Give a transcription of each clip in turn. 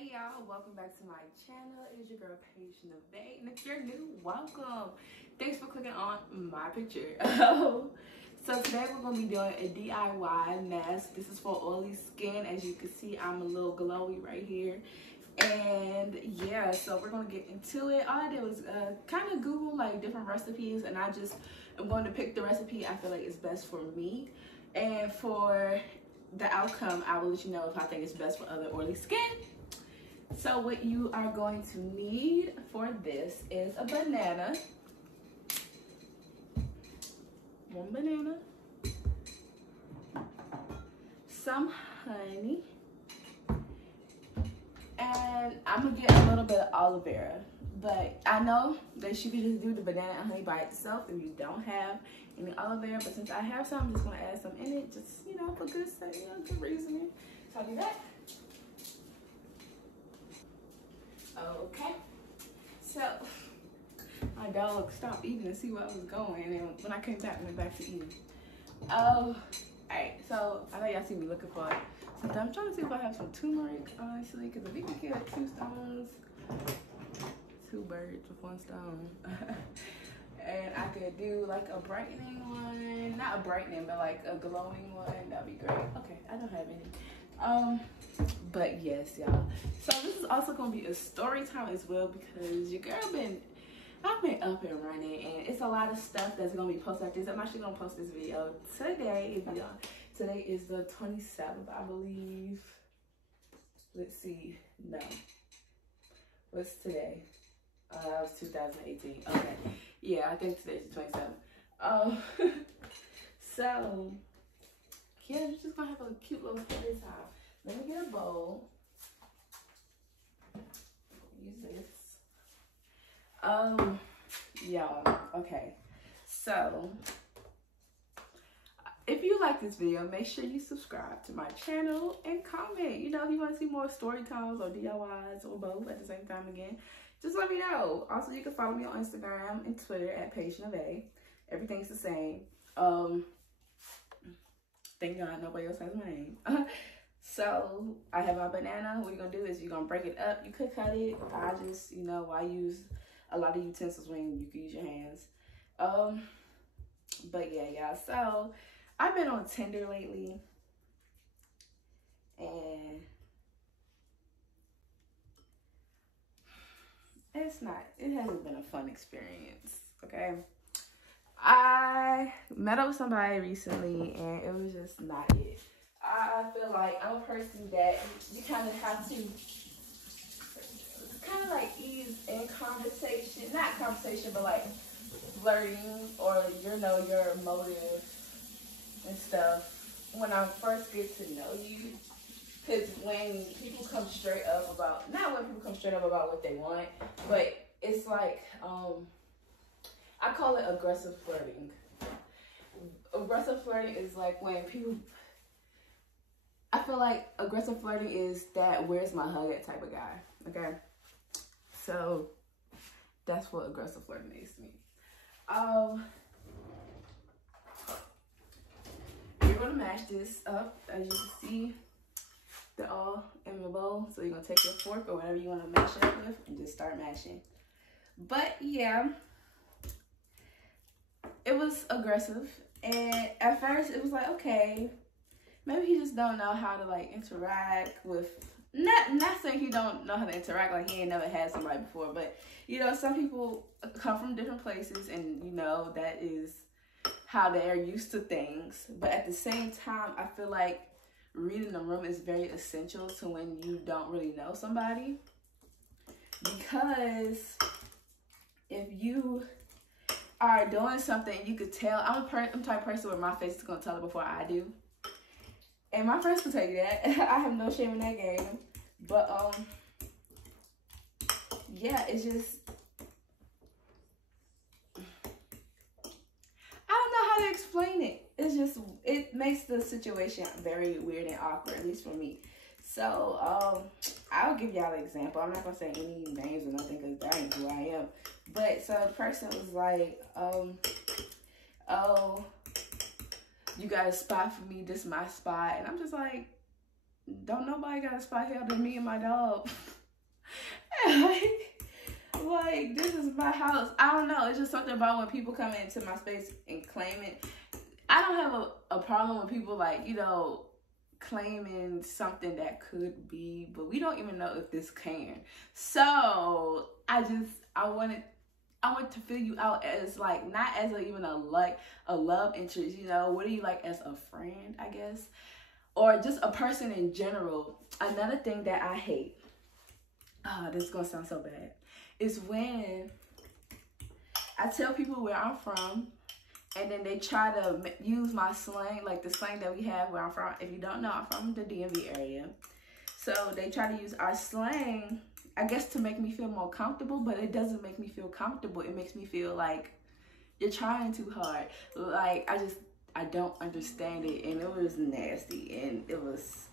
Hey y'all, welcome back to my channel. It is your girl PaigeNavae, and if you're new, welcome. Thanks for clicking on my picture. So today we're gonna be doing a DIY mask. This is for oily skin. As you can see, I'm a little glowy right here. And yeah, so we're gonna get into it. All I did was kind of Google like different recipes, and I'm going to pick the recipe I feel like is best for me. And for the outcome, I will let you know if I think it's best for other oily skin. So what you are going to need for this is a banana, one banana, some honey, and I'm gonna get a little bit of aloe vera. But I know that you can just do the banana and honey by itself if you don't have any aloe vera. But since I have some, I'm just gonna add some in it, just for good sake, good reasoning. So I'll do that. Okay. So my dog stopped eating to see where I was going, and when I came back, I went back to eating. All right. So I know y'all see me looking for it. So I'm trying to see if I have some turmeric, honestly, because if we can kill 2 stones, 2 birds with 1 stone. And I could do like a brightening one, not a brightening, but like a glowing one. That'd be great. Okay, I don't have any. But yes, y'all. So this is also gonna be a story time as well, because your girl I've been up and running, and it's a lot of stuff that's gonna be posted like this. I'm actually gonna post this video today. Today is the 27th, I believe. Let's see. No. What's today? That was 2018. Okay. Yeah, I think today's the 27th. So yeah, you're just gonna have a cute little story time. Let me get a bowl. Use this. Y'all, okay. So if you like this video, make sure you subscribe to my channel and comment. If you want to see more story times or DIYs or both at the same time again, just let me know. Also, you can follow me on Instagram and Twitter at PaigeNavae. Everything's the same. Thank God nobody else has my name. So I have my banana. What you're gonna do is you're gonna break it up. You could cut it. I just, I use a lot of utensils when you can use your hands. But yeah, y'all. So I've been on Tinder lately, and it hasn't been a fun experience, okay? I met up with somebody recently, and it was just not it. I feel like I'm a person that you kind of have to like ease in conversation, not conversation, but like flirting or your motive and stuff when I first get to know you. Because when people come straight up about, not when people come straight up about what they want, but it's like, I call it aggressive flirting. Aggressive flirting is like when people, I feel like aggressive flirting is that where's my hug at type of guy, okay? So that's what aggressive flirting is to me. You're gonna mash this up, as you can see. They're all in the bowl, so you're gonna take your fork or whatever you want to mash it up with and just start mashing. But yeah, it was aggressive, and at first it was like, okay, maybe he just don't know how to like interact with, not saying he don't know how to interact, like he ain't never had somebody before, but some people come from different places, and that is how they're used to things. But at the same time, I feel like reading the room is very essential to when you don't really know somebody, because if you are doing something, you could tell. I'm the type of person where my face is gonna tell it before I do, and my friends will tell you that. I have no shame in that game. But yeah, it's just, I don't know how to explain it. It's just, it makes the situation very weird and awkward, at least for me. So I'll give y'all an example. I'm not gonna say any names or nothing, because that ain't who I am. But so the person was like, oh, you got a spot for me, this is my spot. And I'm just like, don't nobody got a spot here than me and my dog. Like, this is my house. I don't know. It's just something about when people come into my space and claim it. I don't have a problem with people, like, you know, claiming something that could be, but we don't even know if this can. So I want to fill you out as, like, not as even a love interest, you know. What do you like as a friend, I guess, or just a person in general. Another thing that I hate, this is gonna sound so bad, is when I tell people where I'm from and then they try to use my slang, like the slang that we have where I'm from. If you don't know, I'm from the DMV area. So they try to use our slang, I guess, to make me feel more comfortable, but it doesn't make me feel comfortable. It makes me feel like you're trying too hard. Like, I don't understand it, and it was nasty, and it was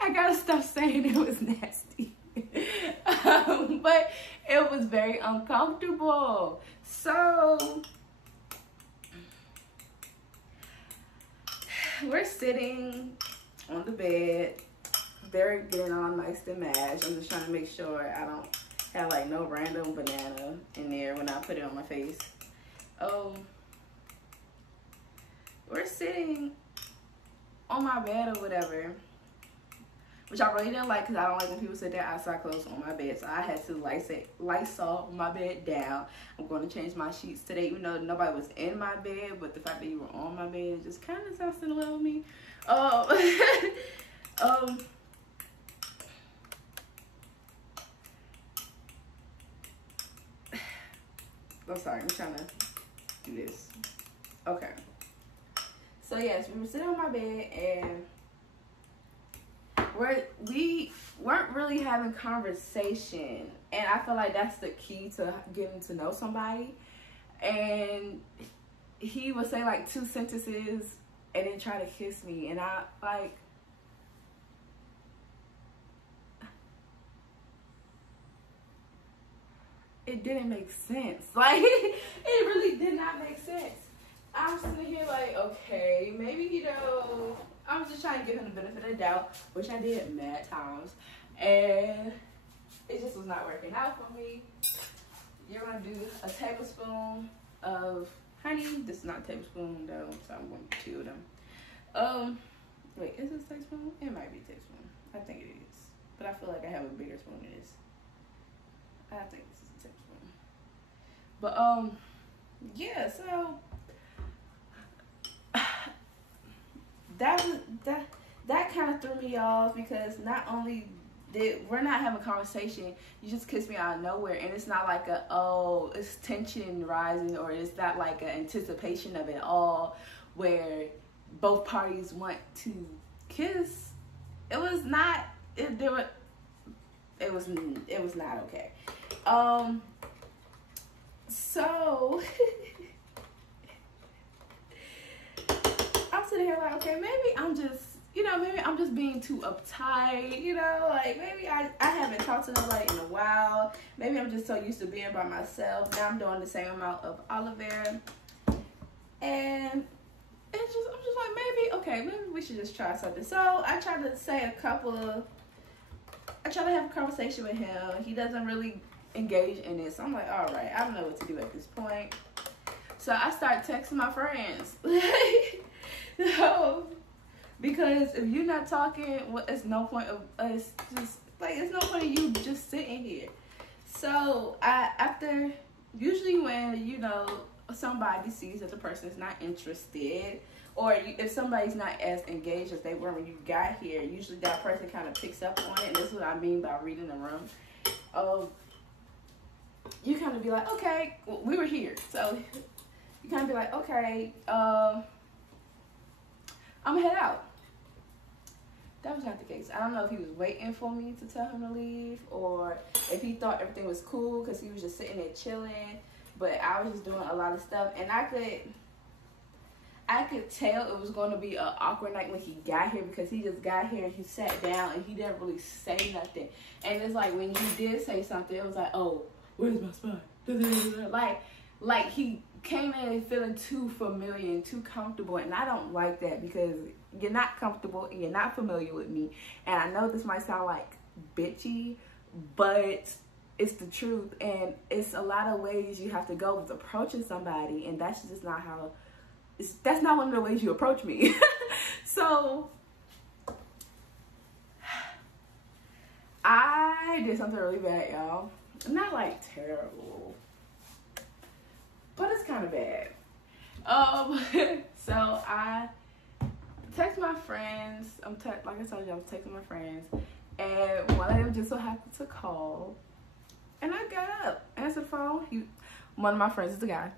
I gotta stop saying it was nasty. But it was very uncomfortable. So we're sitting on the bed, they're getting all nice and mashed. I'm just trying to make sure I don't have like no random banana in there when I put it on my face. We're sitting on my bed or whatever, which I really didn't like because I don't like when people sit their outside clothes on my bed. So I had to Lysol my bed down. I'm going to change my sheets today, even though nobody was in my bed, but the fact that you were on my bed just kind of sounds similar with me. I'm sorry, I'm trying to do this. Okay. So yes, we were sitting on my bed and we weren't really having conversation, and I feel like that's the key to getting to know somebody. And he would say like 2 sentences and then try to kiss me, and I like, it didn't make sense. Like, it really did not make sense. I'm sitting here like, okay, maybe, you know, I was just trying to give him the benefit of the doubt, which I did mad times, and it just was not working out for me. You're gonna do a tablespoon of honey. This is not a tablespoon though, so I'm going to 2 of them. Wait, is this a tablespoon? It might be a tablespoon. I think it is, but I feel like I have a bigger spoon than this. I think this is a tablespoon. But yeah, so that kind of threw me off, because not only we're not having a conversation, you just kiss me out of nowhere, and it's not like it's tension rising, or it's not like an anticipation of it all where both parties want to kiss. It was not not okay. So I'm sitting here like, okay, maybe I'm just being too uptight, you know, like maybe I haven't talked to nobody in a while. Maybe I'm just so used to being by myself. Now I'm doing the same amount of aloe vera, and I'm just like, maybe we should just try something. So I tried to have a conversation with him. He doesn't really engage in it. So I'm like, all right, I don't know what to do at this point. So I start texting my friends. So, because if you're not talking, well, it's no point of us it's no point of you just sitting here. So usually when, you know, somebody sees that the person is not interested, or if somebody's not as engaged as they were when you got here, usually that person kind of picks up on it. And this is what I mean by reading the room. You kind of be like, okay, well, we were here. So you kind of be like, okay, I'm gonna head out. That was not the case. I don't know if he was waiting for me to tell him to leave, or if he thought everything was cool because he was just sitting there chilling. But I was just doing a lot of stuff, and I could tell it was going to be an awkward night when he got here, because he just got here and he sat down and he didn't really say nothing. And it's like when you did say something, it was like, oh, where's my spot? Like he came in feeling too familiar and too comfortable, and I don't like that because you're not comfortable and you're not familiar with me. And I know this might sound like bitchy, but it's the truth, and it's a lot of ways you have to go with approaching somebody, and that's just not how, that's not one of the ways you approach me. So I did something really bad, y'all. Not like terrible, but it's kind of bad. So I text my friends. Like I told you, I was texting my friends, and one of them just so happened to call, and I got up, answered the phone. One of my friends is the guy.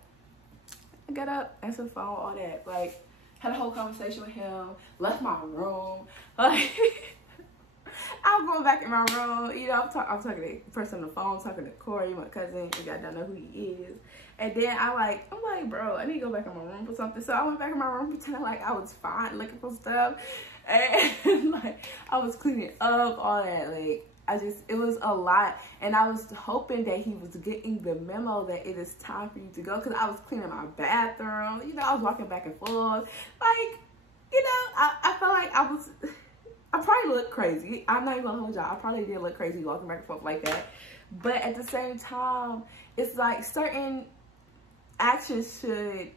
I got up, answered the phone, all that. Like, had a whole conversation with him. Left my room. Like, I was going back in my room. You know, I'm talking to the person on the phone, talking to Corey, my cousin. You guys don't know who he is. And then I'm like, bro, I need to go back in my room for something. So I went back in my room pretending like I was fine, looking for stuff. And like, I was cleaning up, all that. Like, it was a lot. And I was hoping that he was getting the memo that it is time for you to go. Because I was cleaning my bathroom. You know, I was walking back and forth. Like, you know, I felt like I probably looked crazy. I'm not even gonna hold y'all. I probably did look crazy walking back and forth like that. But at the same time, it's like certain actions should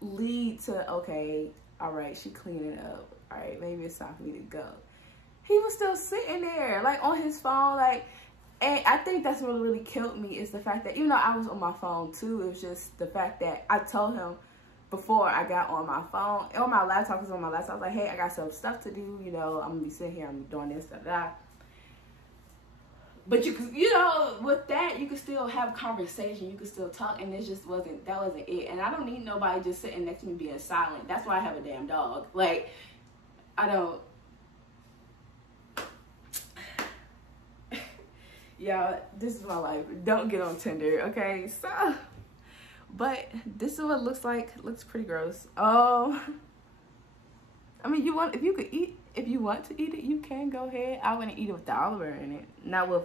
lead to, okay, all right, she cleaning up. All right, maybe it's time for me to go. He was still sitting there, like, on his phone, like, and I think that's what really killed me is the fact that, even though I was on my phone too, it was just the fact that I told him before I got on my phone, on my laptop, because on my laptop, I was like, hey, I got some stuff to do, you know, I'm gonna be sitting here, I'm doing this, da, da, da. But you know, with that, you could still have conversation, you could still talk, and that wasn't it. And I don't need nobody just sitting next to me being silent. That's why I have a damn dog. Like, I don't. Y'all, this is my life. Don't get on Tinder, okay? So, but this is what it looks like. It looks pretty gross. I mean, if you want to eat it, you can go ahead. I wouldn't eat it with the olive oil in it. Not with,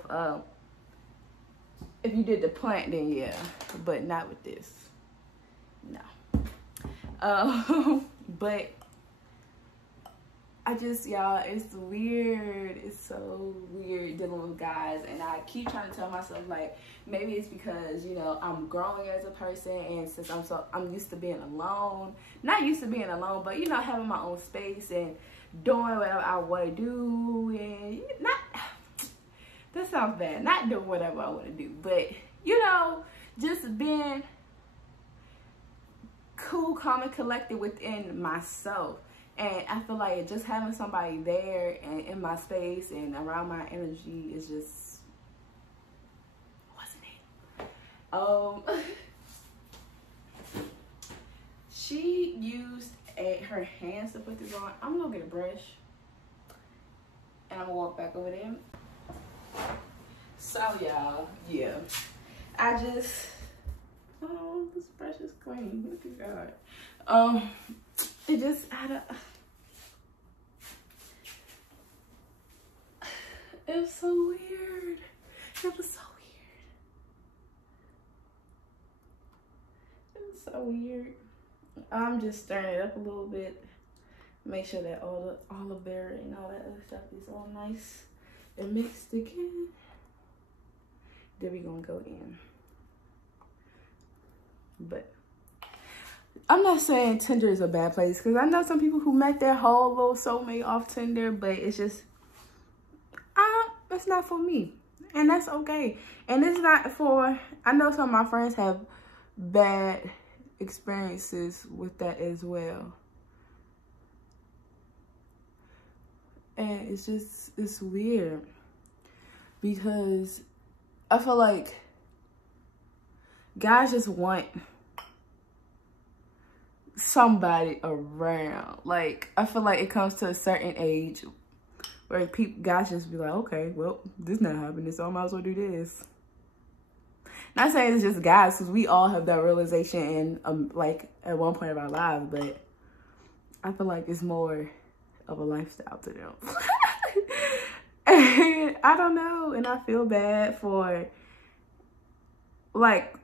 if you did the plant, then yeah. But not with this. No. But I just, y'all, it's weird. It's so weird dealing with guys. And I keep trying to tell myself, like, maybe it's because, you know, I'm growing as a person. And since I'm used to being alone. Not used to being alone, but, you know, having my own space and doing whatever I want to do. And that sounds bad. Not doing whatever I want to do. But, you know, just being cool, calm, and collected within myself. And I feel like just having somebody there and in my space and around my energy is just, wasn't it? She used her hands to put this on. I'm gonna get a brush and I'm gonna walk back over there. So y'all, yeah. Oh, this brush is clean. Look at God. It just it was so weird. It was so weird. It was so weird. I'm just stirring it up a little bit. Make sure that all the olive berry and all that other stuff is all nice and mixed again. Then we're gonna go in. But I'm not saying Tinder is a bad place, because I know some people who met their whole little soulmate off Tinder, but it's just, it's not for me. And that's okay. And it's not for, I know some of my friends have bad experiences with that as well. And it's just, it's weird. Because I feel like guys just want somebody around. Like, I feel like it comes to a certain age where guys just be like, okay, well, this not happening, so I might as well do this. Not saying it's just guys, because we all have that realization in like at one point of our lives, but I feel like it's more of a lifestyle to them. And I don't know, and I feel bad for, like,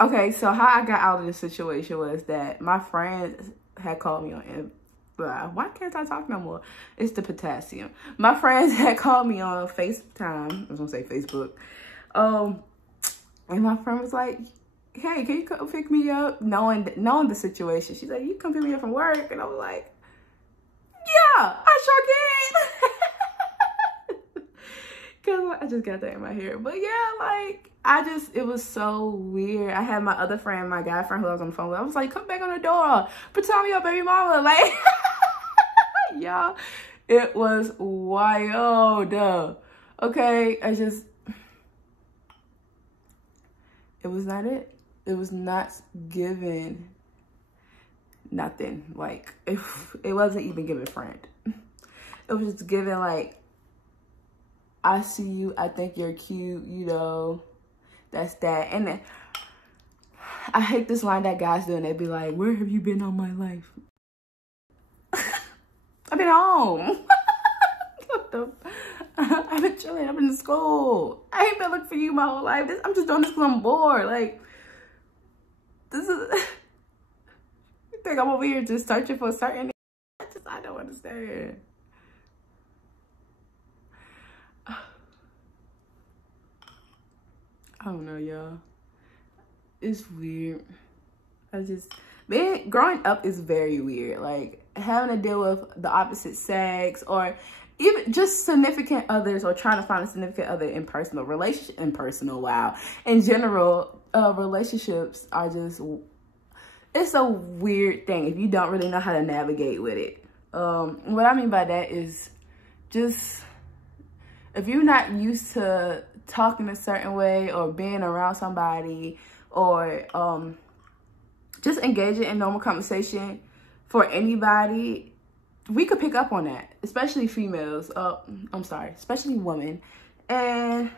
Okay, so how I got out of this situation was that my friends had called me on, why can't I talk no more? It's the potassium. My friends had called me on FaceTime. I was gonna say Facebook. And my friend was like, hey, can you come pick me up? Knowing the situation. She's like, you come pick me up from work. And I was like, yeah, I sure can. Cause I just got that in my hair. But yeah, like, it was so weird. I had my other friend, my guy friend who I was on the phone with. I was like, come back on the door. Pretend I'm your baby mama. Like, y'all, it was wild. Okay, it was not it. It was not given nothing. Like, it wasn't even given friend. It was just given like, I see you, I think you're cute, you know, that's that. And then I hate this line that guys do, and they be like, where have you been all my life? I've been home. I've been chilling, I've been in school. I ain't been looking for you my whole life. I'm just doing this because I'm bored. Like, this is, you think I'm over here just searching for a certain, I don't understand. I don't know, y'all. It's weird. Growing up is very weird. Like, having to deal with the opposite sex, or even just significant others, or trying to find a significant other in general, relationships are just, it's a weird thing if you don't really know how to navigate with it. What I mean by that is just, if you're not used to talking a certain way or being around somebody, or just engaging in normal conversation for anybody, we could pick up on that, especially females. Especially women. And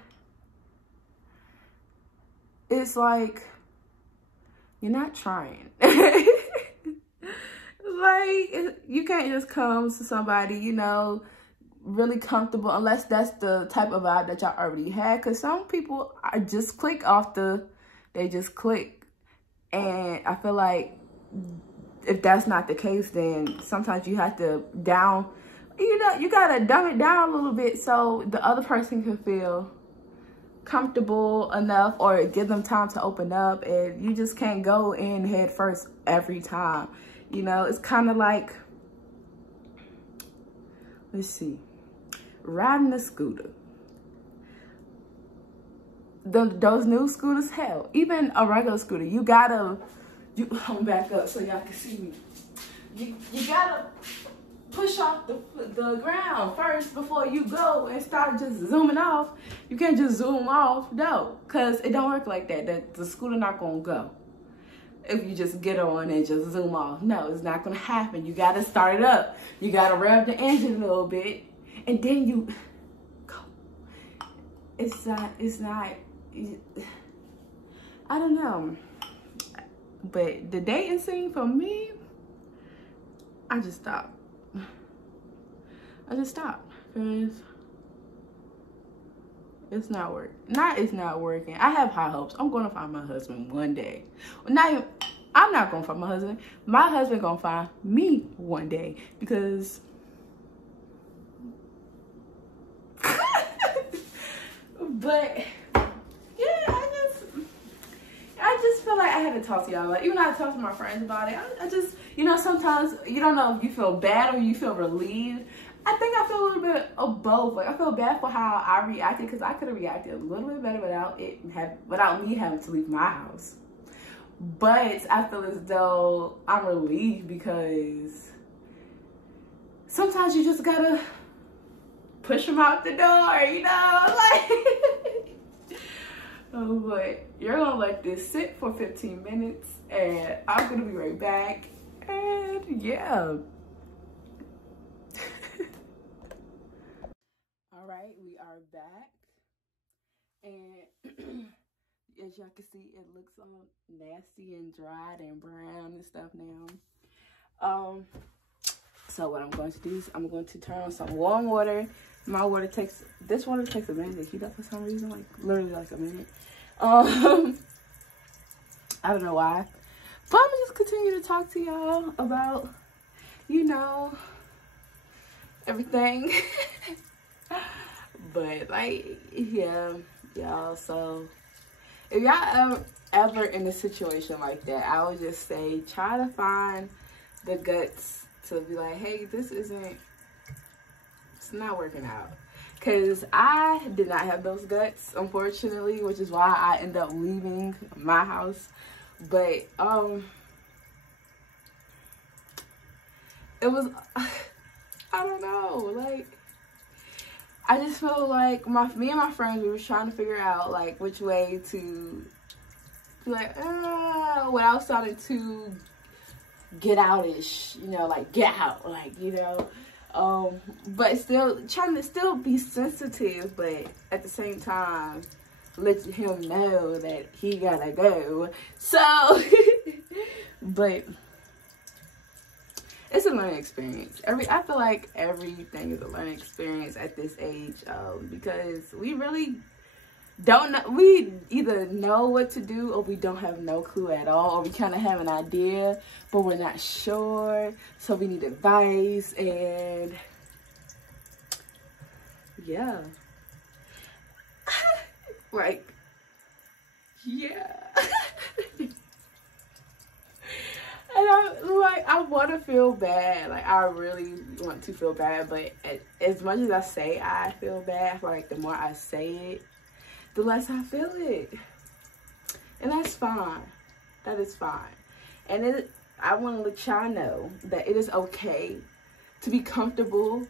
it's like, you're not trying. Like, you can't just come to somebody, you know, really comfortable, unless that's the type of vibe that y'all already had. Because some people are just click they just click. And I feel like if that's not the case, then sometimes you have to you gotta dumb it down a little bit so the other person can feel comfortable enough, or give them time to open up. And you just can't go in head first every time. You know, it's kind of like, let's see, riding a scooter. Those new scooters, hell, even a regular scooter, I'm gonna back up so y'all can see me. You gotta push off the ground first before you go and start just zooming off. You can't just zoom off, no, because it don't work like that. The scooter not gonna go if you just get on and just zoom off. No, it's not gonna happen. You gotta start it up. You gotta rev the engine a little bit, and then you go. It's not, I don't know. But the dating scene for me, I just stopped. Because it's not working. It's not working. I have high hopes. I'm gonna find my husband one day. I'm not gonna find my husband. My husband gonna find me one day, because but yeah, I just feel like I had to talk to y'all. Like, even though I talked to my friends about it, I just, you know, sometimes you don't know if you feel bad or you feel relieved. I think I feel a little bit of both. Like, I feel bad for how I reacted, because I could have reacted a little bit better without me having to leave my house. But I feel as though I'm relieved, because sometimes you just gotta push them out the door, you know, like. Oh, but you're gonna let this sit for 15 minutes, and I'm gonna be right back. And yeah. All right, we are back, and as y'all can see, it looks all nasty and dried and brown and stuff now. So what I'm going to do is I'm going to turn on some warm water. This water takes a minute to heat up for some reason, like literally like a minute. I don't know why. But I'm gonna just continue to talk to y'all about, you know, everything. But like, yeah, y'all, so if y'all ever in a situation like that, I would just say try to find the guts to be like, hey, it's not working out. Because I did not have those guts, unfortunately, which is why I ended up leaving my house. But it was, I don't know, like, I just feel like me and my friends, we were trying to figure out like which way to be like, without starting to get outish, you know, like get out, like, you know, but still trying to still be sensitive, but at the same time let him know that he gotta go. So but it's a learning experience. I feel like everything is a learning experience at this age, because we really don't know. We either know what to do or we don't have no clue at all, or we kind of have an idea but we're not sure, so we need advice. And yeah. Like, yeah. And I want to feel bad. Like, I really want to feel bad. But as much as I say I feel bad, I feel like the more I say it, the less I feel it. And that's fine. That is fine. And I want to let y'all know that it is okay to be comfortable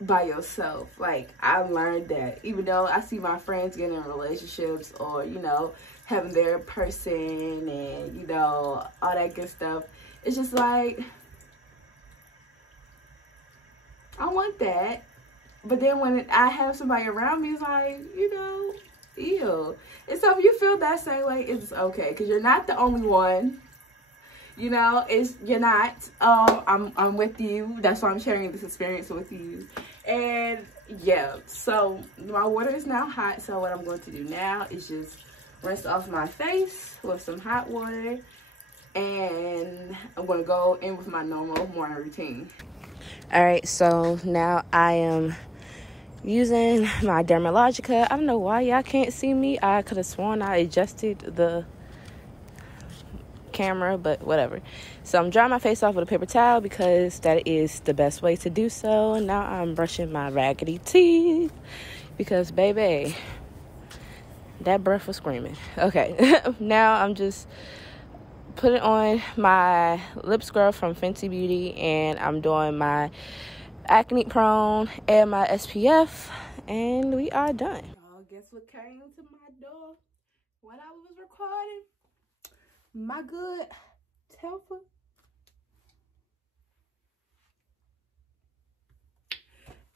by yourself. Like, I learned that. Even though I see my friends getting in relationships, or, you know, having their person and, you know, all that good stuff, it's just like, I want that. But then when I have somebody around me, it's like, you know, ew. And so if you feel that same way, it's okay, because you're not the only one. You know, you're not. I'm with you. That's why I'm sharing this experience with you. And yeah, so my water is now hot. So what I'm going to do now is just rinse off my face with some hot water, and I'm going to go in with my normal morning routine. All right, so now I am using my Dermalogica. I don't know why y'all can't see me. I could have sworn I adjusted the camera, but whatever. So I'm drying my face off with a paper towel because that is the best way to do so. Now I'm brushing my raggedy teeth because, baby, that breath was screaming. Okay. Now I'm just putting on my lip scrub from Fenty Beauty, and I'm doing my acne prone and my SPF, and we are done. Oh, guess what came to my door when I was recording? My good Telfa.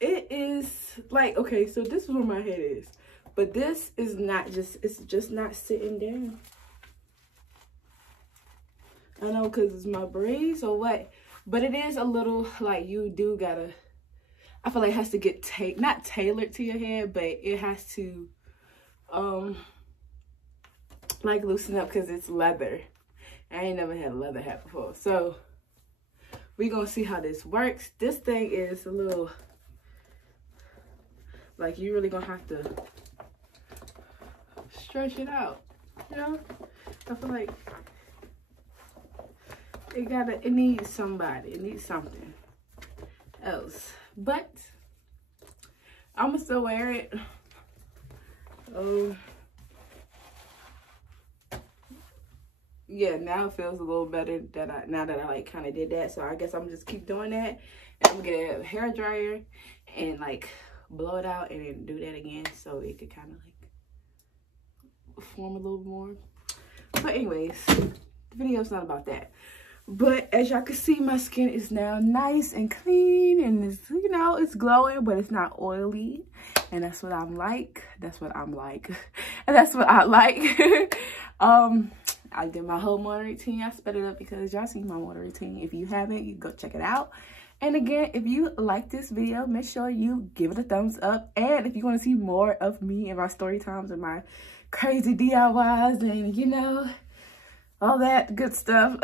It is like, okay, so this is where my head is, but this is not just, it's just not sitting down. I know, because it's my braids or what, but it is a little, like, you do gotta, I feel like it has to get not tailored to your head, but it has to like loosen up, because it's leather. I ain't never had a leather hat before, so we gonna see how this works. This thing is a little, like, you really gonna have to stretch it out, you know? I feel like it needs somebody, it needs something else, but I'm gonna still wear it. Oh yeah, now it feels a little better that now that I like kind of did that. So I guess I'm just keep doing that, and I'm gonna get a hair dryer and like blow it out and then do that again, so it could kind of like form a little more. But anyways, the video's not about that. But as y'all can see, my skin is now nice and clean, and it's, you know, it's glowing, but it's not oily, and that's what I'm like. That's what I'm like, and that's what I like. I did my whole morning routine. I sped it up because y'all see my morning routine. If you haven't, you go check it out. And again, if you like this video, make sure you give it a thumbs up. And if you want to see more of me and my story times and my crazy DIYs and, you know, all that good stuff,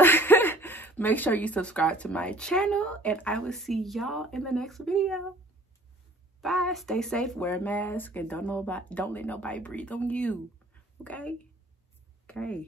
make sure you subscribe to my channel. And I will see y'all in the next video. Bye. Stay safe, wear a mask, and don't let nobody breathe on you. Okay? Okay.